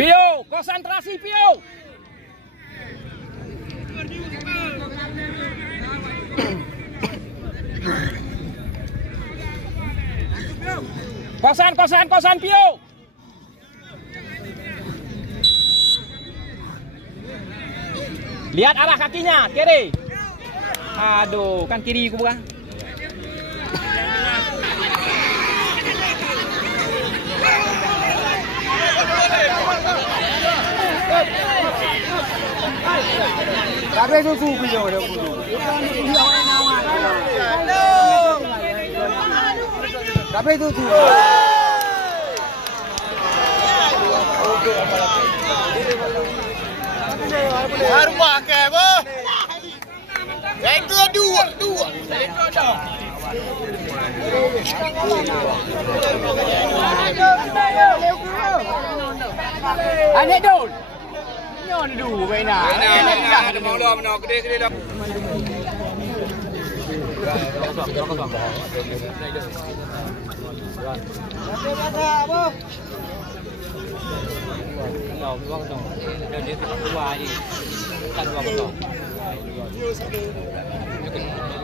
Pio, konsentrasi Pio. Kosan Pio. Lihat arah kakinya, kiri. Aduh, kan kiri bukan. Tapi itu tuh Pio dia punya. Tapi itu tuh. Baru pakai boh. Itu dua. Anek dul. Nyon dulu mainan. Ada mau lo gede dah.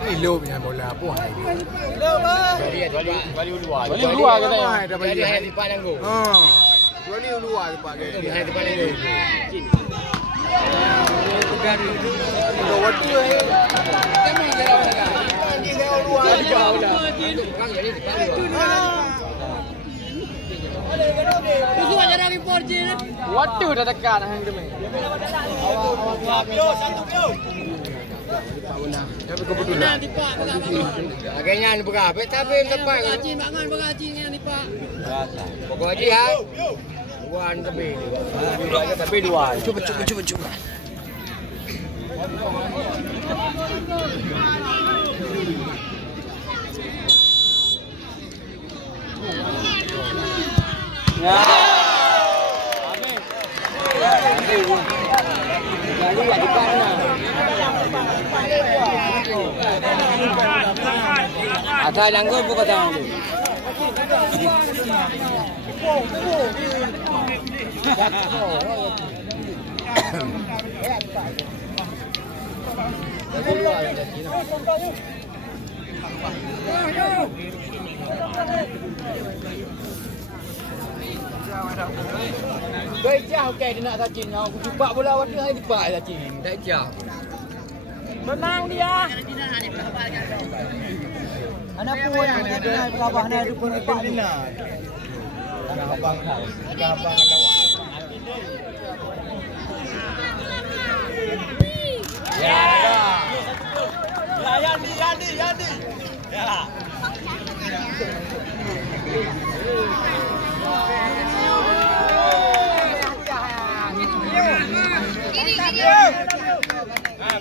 Ilo punya bola apa hai dia? Balik luar katanya. Jadi hai di depan aku. Balik luar depan dia. Di hai depan aku. Bukan. Kalau waktu kami jalan kan. Ini saya luar di bola. Bukan jadi depan luar. Itu aja lagi 4G. Waduh, dah dekat hang tu. Pio, satu Pio. Tapi kebetulan. Agaknya ni berapa? Tapi tepat. Bagajin bangan bagajinnya ni Pak. Pokok haji ha. Wan tapi. Tapi dua. Cuba. Ya. Amin. Lalu ya di mana? Atai langgur buka tangan tu. Baik jauh okey dia nak sacin. Aku jumpa bola waktu hari depan sacin. Tak jauh. Menang dia. Anak pun yang kenal berabah nak ada pun depan ni. Anak abang kau. Abang lawak. Ya. Yandi. Ya.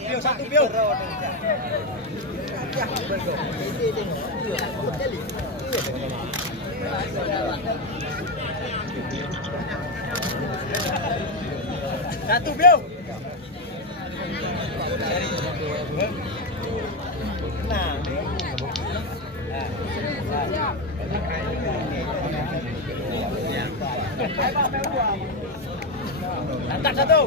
Pio satu Pio. Satu Pio. Nah. Angkat satu.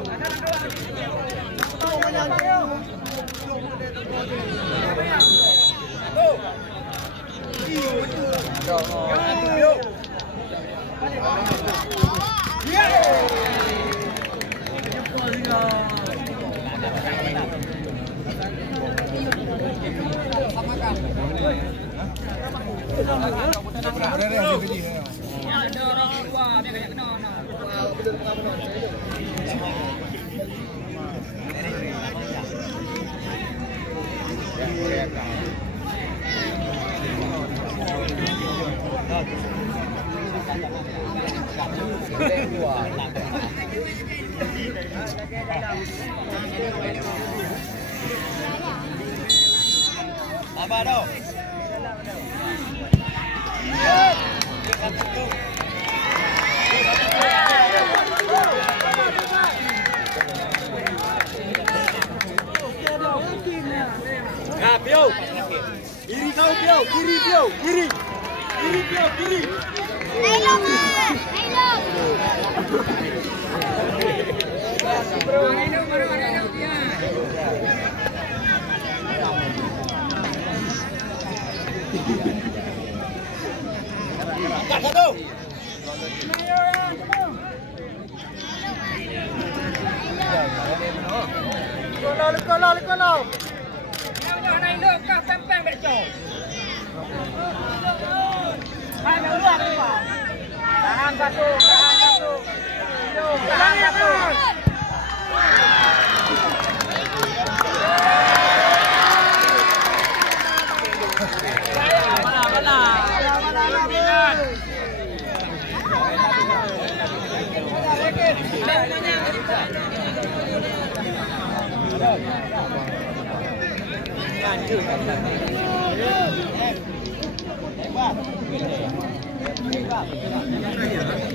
Apa dong? Nah, Pio. Kiri kau Pio, kiri Pio, kiri. Kiri Pio, kiri. Ayo, Mas. Ayo. Kalau. Yang naik lu kah pempeng kat jauh. Hai keluar keluar. Tahan satu. Tahan satu. Lanjut.